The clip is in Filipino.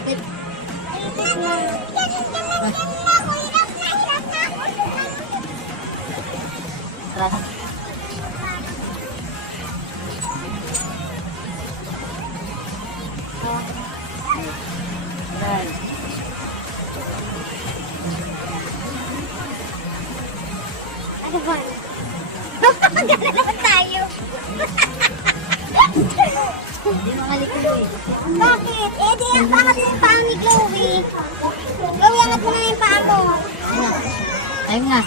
Ikit. Tara. Ano ba? Gano'n naman tayo. Hindi makalikulo eh. Bakit? Eh, di ang pangat mo yung paa ni Chloe. Chloe, angat mo na yung paa mo. Ayun nga.